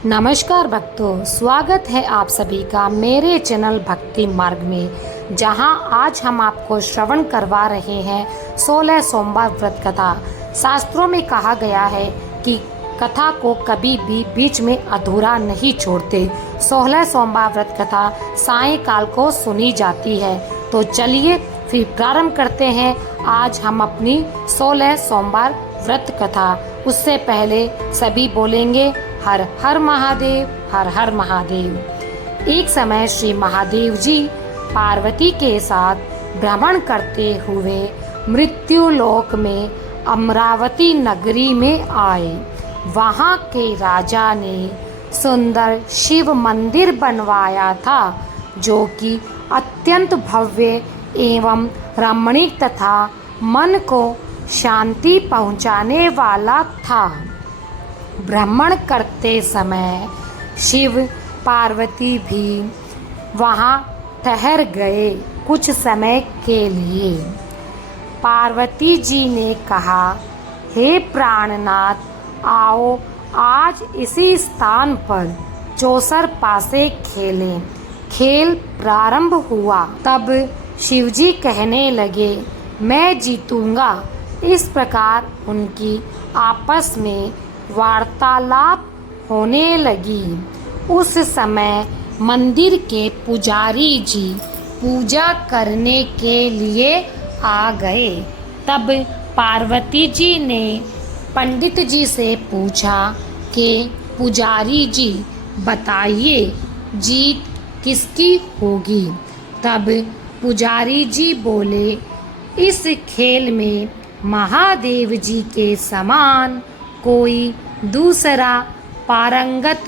नमस्कार भक्तों, स्वागत है आप सभी का मेरे चैनल भक्ति मार्ग में, जहां आज हम आपको श्रवण करवा रहे हैं 16 सोमवार व्रत कथा। शास्त्रों में कहा गया है कि कथा को कभी भी बीच में अधूरा नहीं छोड़ते। 16 सोमवार व्रत कथा सायंकाल को सुनी जाती है। तो चलिए फिर प्रारंभ करते हैं आज हम अपनी 16 सोमवार व्रत कथा। उससे पहले सभी बोलेंगे हर हर महादेव, हर हर महादेव। एक समय श्री महादेव जी पार्वती के साथ भ्रमण करते हुए मृत्युलोक में अमरावती नगरी में आए। वहाँ के राजा ने सुंदर शिव मंदिर बनवाया था, जो कि अत्यंत भव्य एवं रमणीक तथा मन को शांति पहुँचाने वाला था। भ्रमण करते समय शिव पार्वती भी वहाँ ठहर गए कुछ समय के लिए। पार्वती जी ने कहा, हे प्राणनाथ, आओ आज इसी स्थान पर चौसर पासे खेलें। खेल प्रारंभ हुआ। तब शिवजी कहने लगे, मैं जीतूंगा। इस प्रकार उनकी आपस में वार्तालाप होने लगी। उस समय मंदिर के पुजारी जी पूजा करने के लिए आ गए। तब पार्वती जी ने पंडित जी से पूछा कि पुजारी जी बताइए, जीत किसकी होगी। तब पुजारी जी बोले, इस खेल में महादेव जी के समान कोई दूसरा पारंगत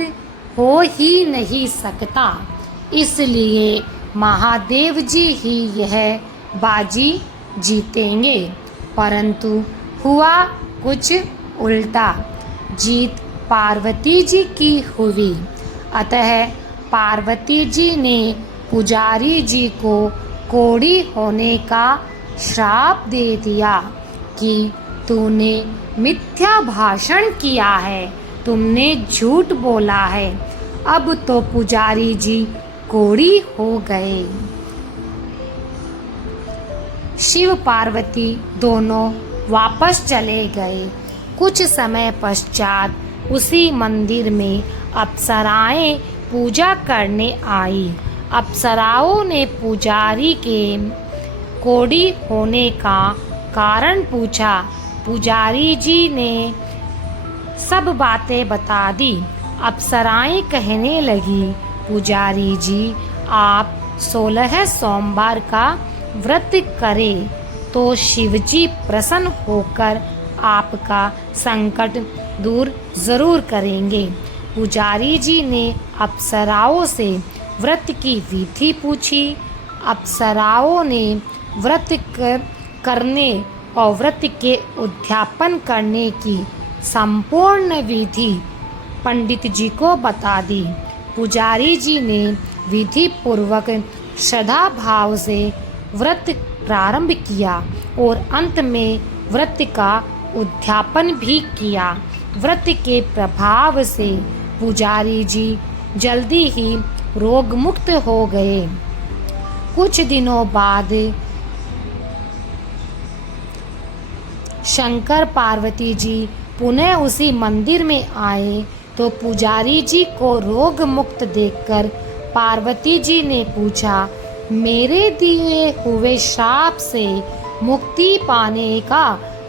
हो ही नहीं सकता, इसलिए महादेव जी ही यह बाजी जीतेंगे। परंतु हुआ कुछ उल्टा। जीत पार्वती जी की हुई। अतः पार्वती जी ने पुजारी जी को कोढ़ी होने का श्राप दे दिया कि तूने मिथ्या भाषण किया है, तुमने झूठ बोला है। अब तो पुजारी जी कोढ़ी हो गए। शिव पार्वती दोनों वापस चले गए। कुछ समय पश्चात उसी मंदिर में अप्सराएं पूजा करने आई। अप्सराओं ने पुजारी के कोढ़ी होने का कारण पूछा। पुजारी जी ने सब बातें बता दी। अप्सराएं कहने लगी, पुजारी जी, आप 16 सोमवार का व्रत करें तो शिवजी प्रसन्न होकर आपका संकट दूर जरूर करेंगे। पुजारी जी ने अप्सराओं से व्रत की विधि पूछी। अप्सराओं ने व्रत करने और व्रत के उद्यापन करने की संपूर्ण विधि पंडित जी को बता दी। पुजारी जी ने विधि पूर्वक श्रद्धा भाव से व्रत प्रारंभ किया और अंत में व्रत का उद्यापन भी किया। व्रत के प्रभाव से पुजारी जी जल्दी ही रोग मुक्त हो गए। कुछ दिनों बाद शंकर पार्वती जी पुनः उसी मंदिर में आए तो पुजारी जी को रोग मुक्त देखकर पार्वती जी ने पूछा, मेरे दिए हुए श्राप से मुक्ति पाने का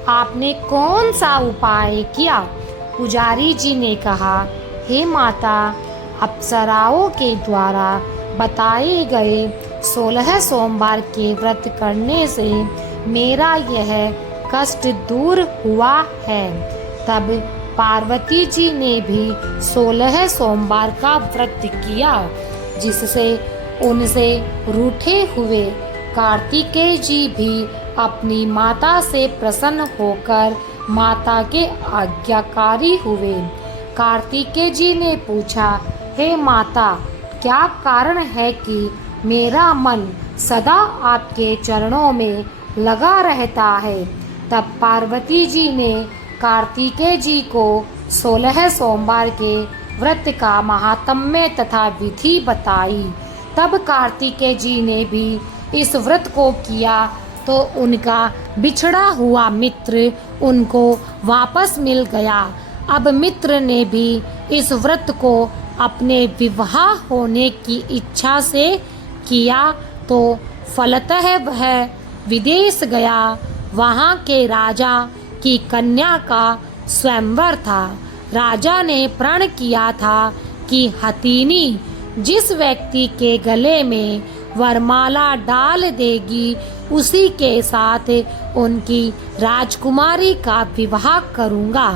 आपने कौन सा उपाय किया। पुजारी जी ने कहा, हे माता, अप्सराओं के द्वारा बताए गए 16 सोमवार के व्रत करने से मेरा यह कष्ट दूर हुआ है। तब पार्वती जी ने भी 16 सोमवार का व्रत किया, जिससे उनसे रूठे हुए कार्तिकेय जी भी अपनी माता से प्रसन्न होकर माता के आज्ञाकारी हुए। कार्तिकेय जी ने पूछा, हे माता, क्या कारण है कि मेरा मन सदा आपके चरणों में लगा रहता है। तब पार्वती जी ने कार्तिकेय जी को 16 सोमवार के व्रत का महात्म्य तथा विधि बताई। तब कार्तिकेय जी ने भी इस व्रत को किया तो उनका बिछड़ा हुआ मित्र उनको वापस मिल गया। अब मित्र ने भी इस व्रत को अपने विवाह होने की इच्छा से किया तो फलतः वह विदेश गया। वहाँ के राजा की कन्या का स्वयंवर था। राजा ने प्रण किया था कि हथिनी जिस व्यक्ति के गले में वरमाला डाल देगी उसी के साथ उनकी राजकुमारी का विवाह करूँगा।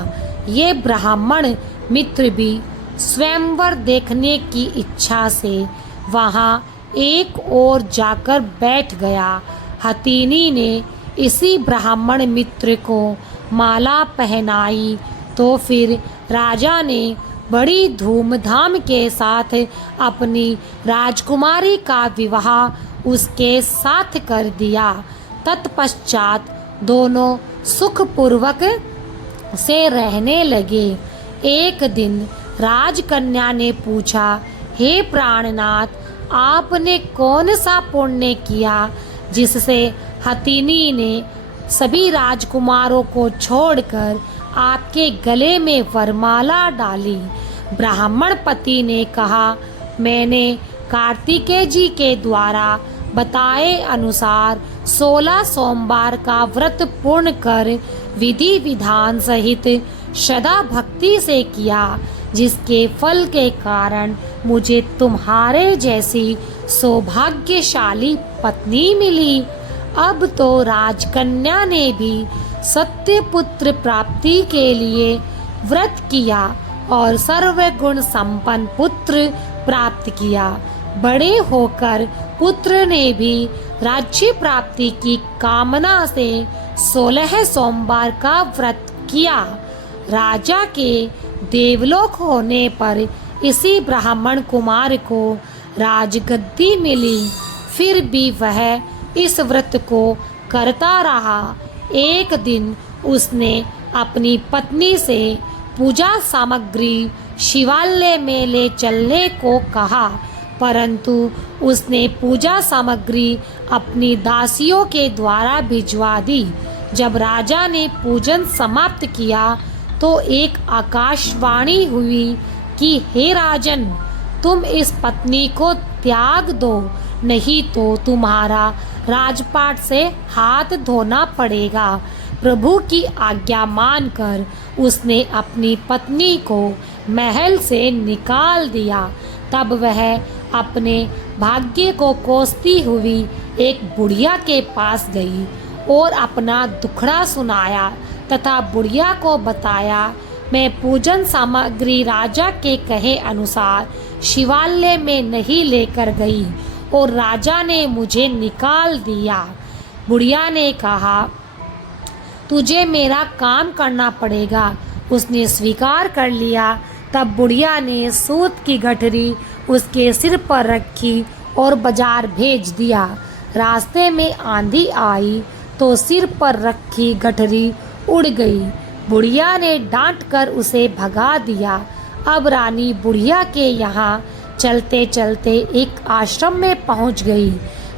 ये ब्राह्मण मित्र भी स्वयंवर देखने की इच्छा से वहाँ एक ओर जाकर बैठ गया। हथिनी ने इसी ब्राह्मण मित्र को माला पहनाई तो फिर राजा ने बड़ी धूमधाम के साथ अपनी राजकुमारी का विवाह उसके साथ कर दिया। तत्पश्चात दोनों सुखपूर्वक से रहने लगे। एक दिन राजकन्या ने पूछा, हे प्राणनाथ, आपने कौन सा पुण्य किया जिससे हथिनी ने सभी राजकुमारों को छोड़कर आपके गले में वरमाला डाली? ब्राह्मण पति ने कहा, मैंने कार्तिकेय जी के द्वारा बताए अनुसार 16 सोमवार का व्रत पूर्ण कर विधि विधान सहित श्रद्धा भक्ति से किया, जिसके फल के कारण मुझे तुम्हारे जैसी सौभाग्यशाली पत्नी मिली। अब तो राजकन्या ने भी सत्य पुत्र प्राप्ति के लिए व्रत किया और सर्वगुण संपन्न पुत्र प्राप्त किया। बड़े होकर पुत्र ने भी राज्य प्राप्ति की कामना से 16 सोमवार का व्रत किया। राजा के देवलोक होने पर इसी ब्राह्मण कुमार को राजगद्दी मिली। फिर भी वह इस व्रत को करता रहा। एक दिन उसने अपनी पत्नी से पूजा सामग्री शिवालय में ले चलने को कहा, परंतु उसने पूजा सामग्री अपनी दासियों के द्वारा भिजवा दी। जब राजा ने पूजन समाप्त किया तो एक आकाशवाणी हुई कि हे राजन, तुम इस पत्नी को त्याग दो, नहीं तो तुम्हारा राजपाट से हाथ धोना पड़ेगा। प्रभु की आज्ञा मानकर उसने अपनी पत्नी को महल से निकाल दिया। तब वह अपने भाग्य को कोसती हुई एक बुढ़िया के पास गई और अपना दुखड़ा सुनाया तथा बुढ़िया को बताया, मैं पूजन सामग्री राजा के कहे अनुसार शिवालय में नहीं लेकर गई और राजा ने मुझे निकाल दिया। बुढ़िया ने कहा, तुझे मेरा काम करना पड़ेगा। उसने स्वीकार कर लिया। तब बुढ़िया ने सूत की गठरी उसके सिर पर रखी और बाजार भेज दिया। रास्ते में आंधी आई तो सिर पर रखी गठरी उड़ गई। बुढ़िया ने डांट कर उसे भगा दिया। अब रानी बुढ़िया के यहाँ चलते चलते एक आश्रम में पहुँच गई।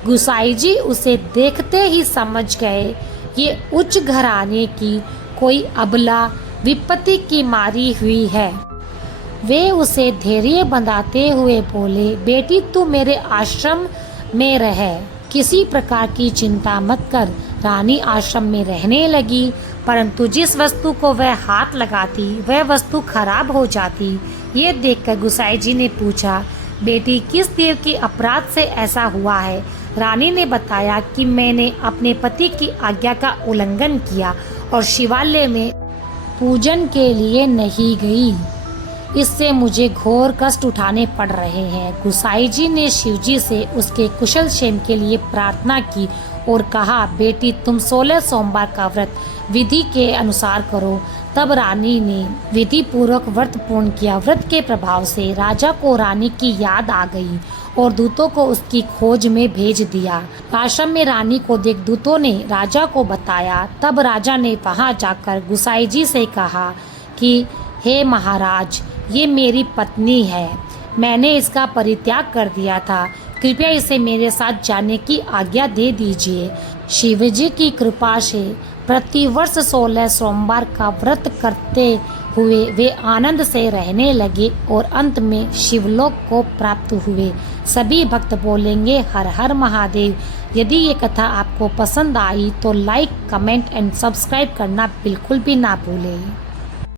गुसाई जी उसे देखते ही समझ गए ये उच्च घराने की कोई अबला विपत्ति की मारी हुई है। वे उसे धैर्य बंधाते हुए बोले, बेटी तू मेरे आश्रम में रह, किसी प्रकार की चिंता मत कर। रानी आश्रम में रहने लगी, परंतु जिस वस्तु को वह हाथ लगाती वह वस्तु खराब हो जाती। ये देखकर गुसाई जी ने पूछा, बेटी किस देव के अपराध से ऐसा हुआ है? रानी ने बताया कि मैंने अपने पति की आज्ञा का उल्लंघन किया और शिवालय में पूजन के लिए नहीं गई। इससे मुझे घोर कष्ट उठाने पड़ रहे हैं। गुसाई जी ने शिवजी से उसके कुशल क्षेम के लिए प्रार्थना की और कहा, बेटी तुम 16 सोमवार का व्रत विधि के अनुसार करो। तब रानी ने विधि पूर्वक व्रत पूर्ण किया। व्रत के प्रभाव से राजा को रानी की याद आ गई और दूतों को उसकी खोज में भेज दिया। आश्रम में रानी को देख दूतों ने राजा को बताया। तब राजा ने वहां जाकर गुसाई जी से कहा कि हे महाराज, ये मेरी पत्नी है, मैंने इसका परित्याग कर दिया था, कृपया इसे मेरे साथ जाने की आज्ञा दे दीजिए। शिवजी की कृपा से प्रतिवर्ष 16 सोमवार का व्रत करते हुए वे आनंद से रहने लगे और अंत में शिवलोक को प्राप्त हुए। सभी भक्त बोलेंगे हर हर महादेव। यदि ये कथा आपको पसंद आई तो लाइक, कमेंट एंड सब्सक्राइब करना बिल्कुल भी ना भूलें।